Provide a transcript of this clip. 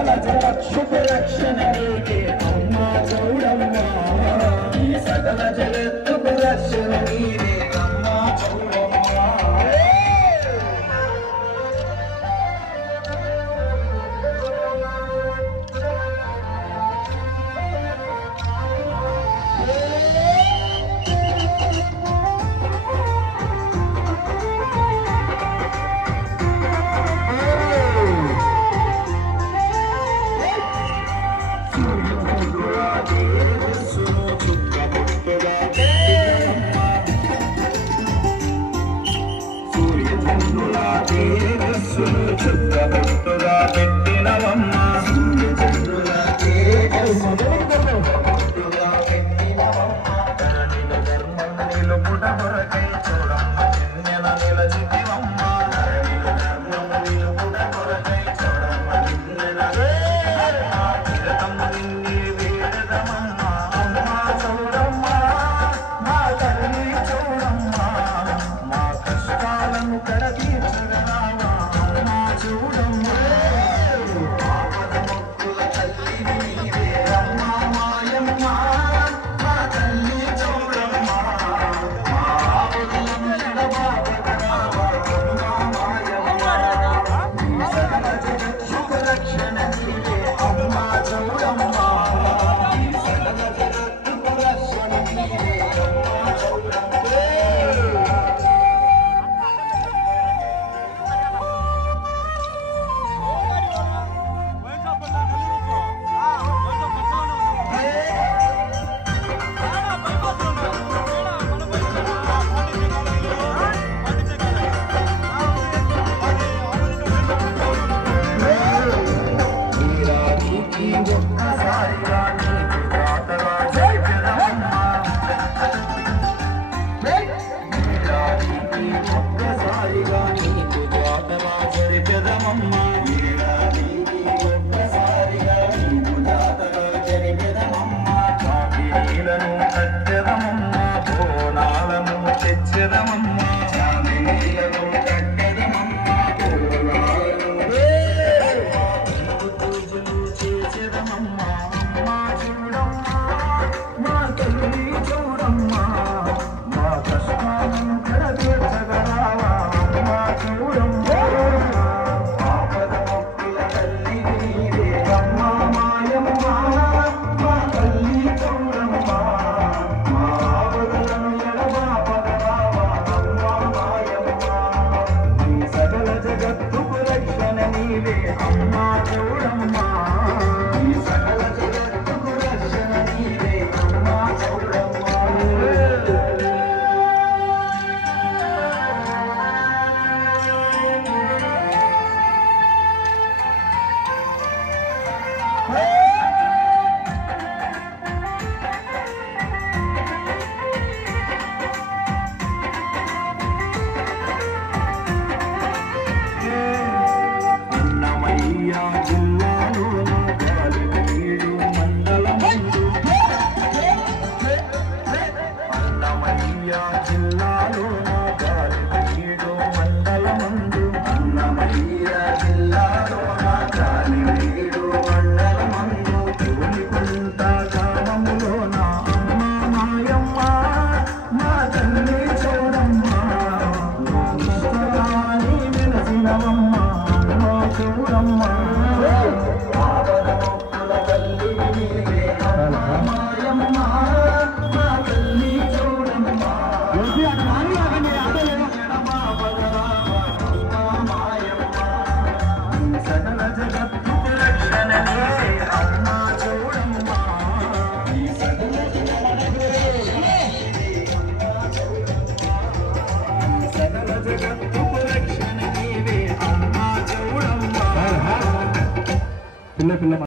సకల జగత్సుఖ రక్షణ నీవే అమ్మా చౌడమ్మ ఈ సకల జగత్తుఖ రక్షణ నీవే అమ్మా చౌడమ్మ చుక్కబొట్టుగా పెట్టినవమ్మ నిలుపుట కొరకై చూడమ్మ నిన్నెల నిలచితివమ్మ నిలుపుట కొరకై చూడమ్మ నిన్నెల నిన్నే వేడదమమ్మ అమ్మ చూడమ్మ మా తల్లి చూడమ్మ మా కష్టాలను కడతీర్చగరావా చూడమ్మ ఆపద మొక్కుల తల్లి నీవే అమ్మ మాయమ్మ మా తల్లి చూడమ్మ మా ఆపదలను ఎడబాపగరావా అమ్మ మాయమ్మ ఈ సకల జగత్సుఖ రక్షణ నీవే అమ్మ చూడమ్మ ఈ సకల జగత్సుఖ రక్షణ నీవే అమ్మ చూడమ్మ ఒక్కసారిగా నీకు జాతరా జరిపెదమమ్మ ఒక్కసారిగా నీకు జాతరా జరిపెదమమ్మ ఒక్కసారిగా నీకు జాతరా జరిపెదమమ్మ చాపినీలను కట్టెదమమ్మ బోనాలను తెచ్చెదమమ్మ చాపినీలను కట్టెదమమ్మ బోనాలను చేసేదమమ్మ అమ్మ చూడమ్మ మా తల్లి చూడమ్మ మా కష్టాలను కడతీర్చగరావా అమ్మ చూడమ్మ ఆపద మొక్కుల తల్లి నీవే అమ్మ మాయమ్మ మా తల్లి చూడమ్మ మా ఆపదలను ఎడబాపగరావా అమ్మ మాయమ్మ ఈ సకల జగత్తుకు రక్షణ నీవే అమ్మ చూడమ్మ ఈ సకల జగత్తుకు రక్షణ నీవే అమ్మ చూడమ్మ అన్నమయ్య జిల్లాలోన గాలివీడు మండలమందు అన్నమయ్య జిల్లాలోన గాలివీడు మండలమందు అన్నమయ్య జిల్లాలోన గాలివీడు మండలమందు తూలికుంట గ్రామములోన అమ్మ మాయమ్మ మా తల్లి చూడమ్మ నీ వెలసినవమ్మ చూడమ్మ ఆపద మొక్కుల తల్లి నీవే అమ్మ మాయమ్మ మా తల్లి చూడమ్మ అమ్మ మాయమ్మ సకల జగత్తుకు రక్షణ నీవే అమ్మ చూడమ్మ ఈ సకల జగత్తుకు రక్షణ నీవే అమ్మ చూడమ్మ పిల్ల